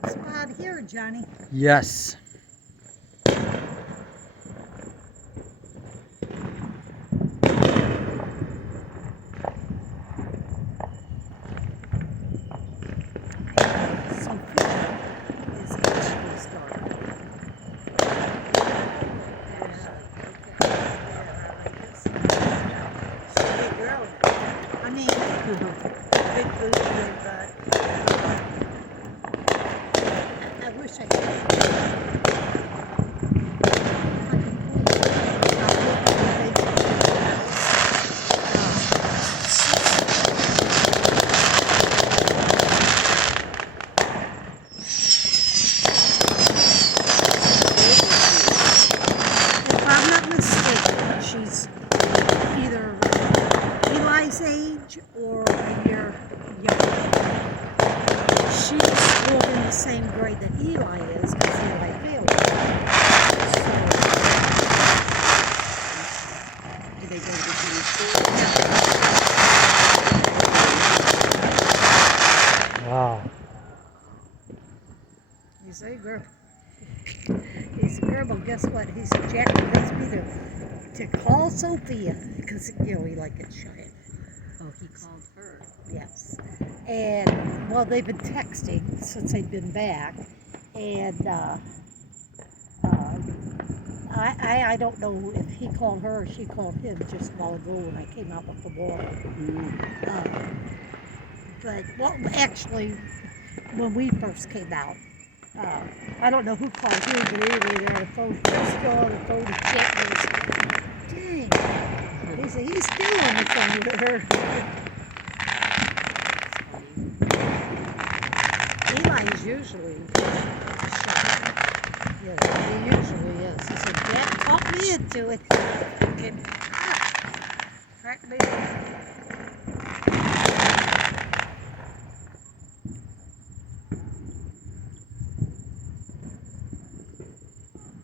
good spot here, Johnny. Yes. I wish I could. If I'm not mistaken, she's either Eli's age or a year younger. She's still in the same grade that Eli is because Eli failed. Do they go to the same school? Wow. He's a girl. He's a girl, but guess what? He's a jack that does me to call Sophia because, you know, he like gets shy. Oh, he called her. Yes. And, well, they've been texting since they've been back. And I don't know if he called her or she called him just a while ago when I came out with the water. But, well, actually, when we first came out, I don't know who called who, but anyway, they're on the phone. They're still on the phone and chatting. Dang. He said, he's still on the phone with her. Eli's usually shy. Yeah, he usually is. He said, Dad talked me into it. And crack me up.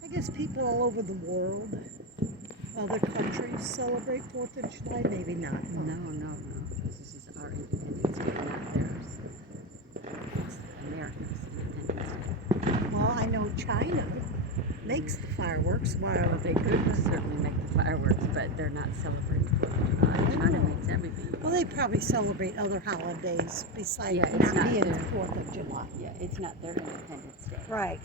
I guess people all over the world, other countries celebrate 4th of July. Maybe not. No. This is our Independence Day, not theirs. It's America's Independence Day. Well, I know China makes the fireworks. Well, they could certainly make the fireworks, but they're not celebrating 4th of July. China makes everything. Well, they probably celebrate other holidays besides it's not being their- the 4th of July. Yeah, it's not their Independence Day. Right.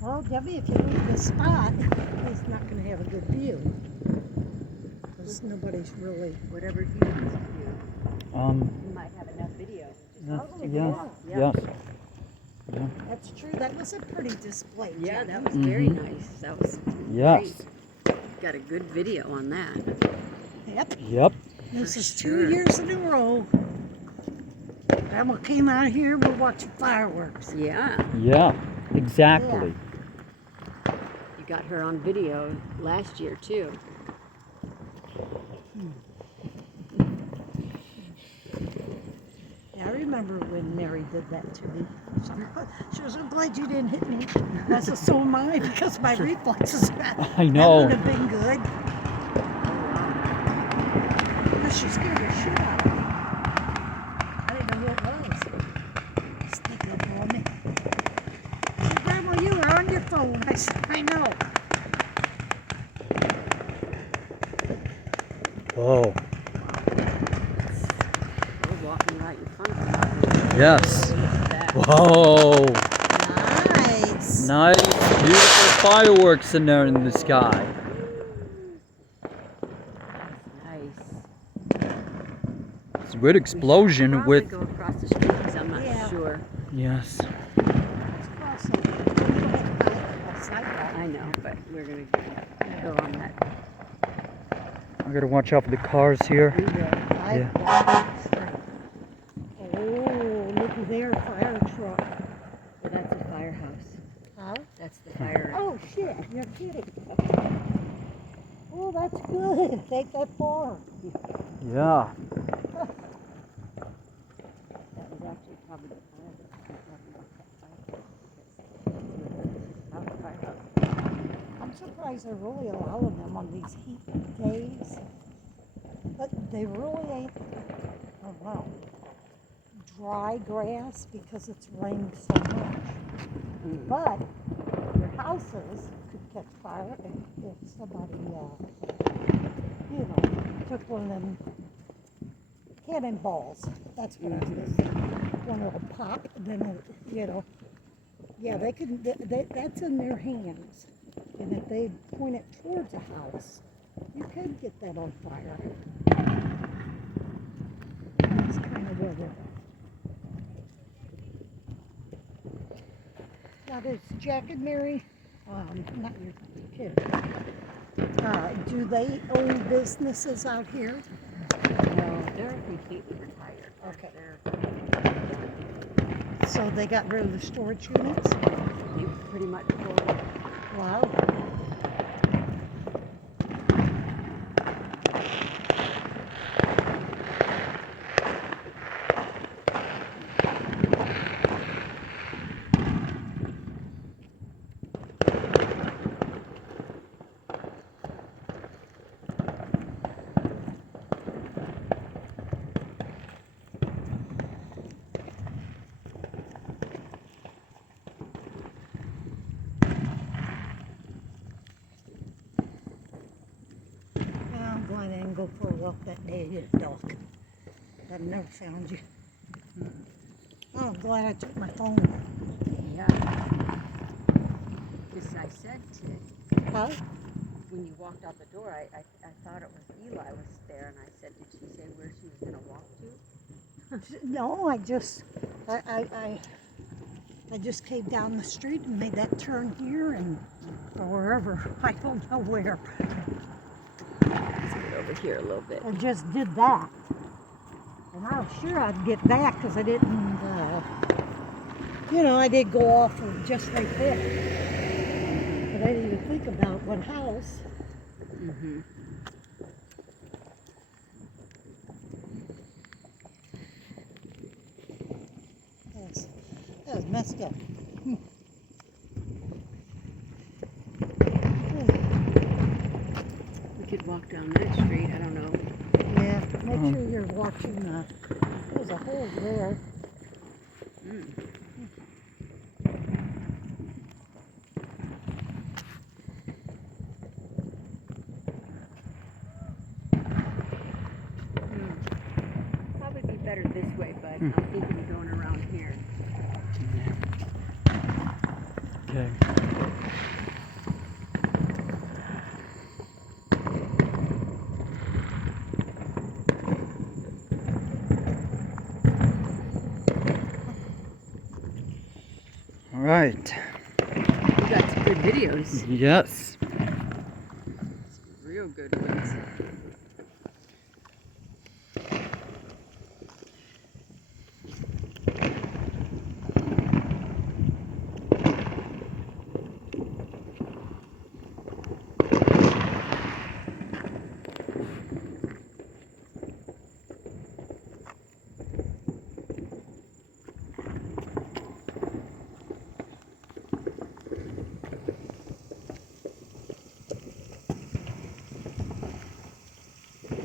Well, Debbie, if you leave this spot, he's not going to have a good view. Because nobody's really... Whatever he wants to do. He might have enough video. Yes. Yeah. That's true. That was a pretty display. Yeah, Jen. that was very nice. That was Yes. great. Got a good video on that. Yep. This For is sure. 2 years in a row. Grandma came out here, we're watching fireworks. Yeah. Yeah. Exactly. You got her on video last year, too. Yeah, I remember when Mary did that to me. She was, I'm glad you didn't hit me. I said, so am I, because my reflexes, I know. that would have been good. But she scared the shit out of me. I didn't know who it was. Sneaking up on me. Grandma, you were on your phone. I said, I know. Oh. We're walking right in front of her. Yes. That. Whoa. Nice. Nice. Beautiful fireworks in there in the sky. Nice. It's a good explosion Probably with... go across the street because I'm not Yeah. sure. Yes. Let's cross over. Sidewalk. I know, but we're going to go on that. I gotta watch out for the cars here. Yeah. Oh, look there, fire truck. Well, that's a firehouse. Huh? That's the fire. Oh shit, you're kidding. Oh, that's good. Take that far. Yeah. That was actually probably the firehouse. I'm surprised they're really allowing them on these heat days. But they really ain't. Oh, wow. dry grass because it's rained so much. But your houses could catch fire if somebody, took one of them cannonballs. That's what I was going to say. One will pop, then, yeah, they can, that's in their hands. And if they point it towards a house, you could get that on fire. That's kind of weather. Now, does Jack and Mary, not your kid, do they own businesses out here? No, they're completely retired. Okay. They're So they got rid of the storage units? they pretty much full. Wow. I'm glad I didn't go for a walk that day. You're a dog. I'd never found you. Oh, I'm glad I took my phone. Yeah. Because I said Huh? when you walked out the door, I thought it was Eli was there, and I said, did she say where she was going to walk to? No, I just came down the street and made that turn here and or wherever. I don't know where. Let's get over here a little bit. I just did that. And I was sure I'd get back because I didn't, I did go off just right there. But I didn't even think about what house. Mm-hmm. That was messed up. We could walk down that street. I don't know. Yeah, make sure you're watching. There's a hole there. Probably be better this way, but I'm thinking of going around here. Okay. All right. We got some good videos. Yes. Real good ones.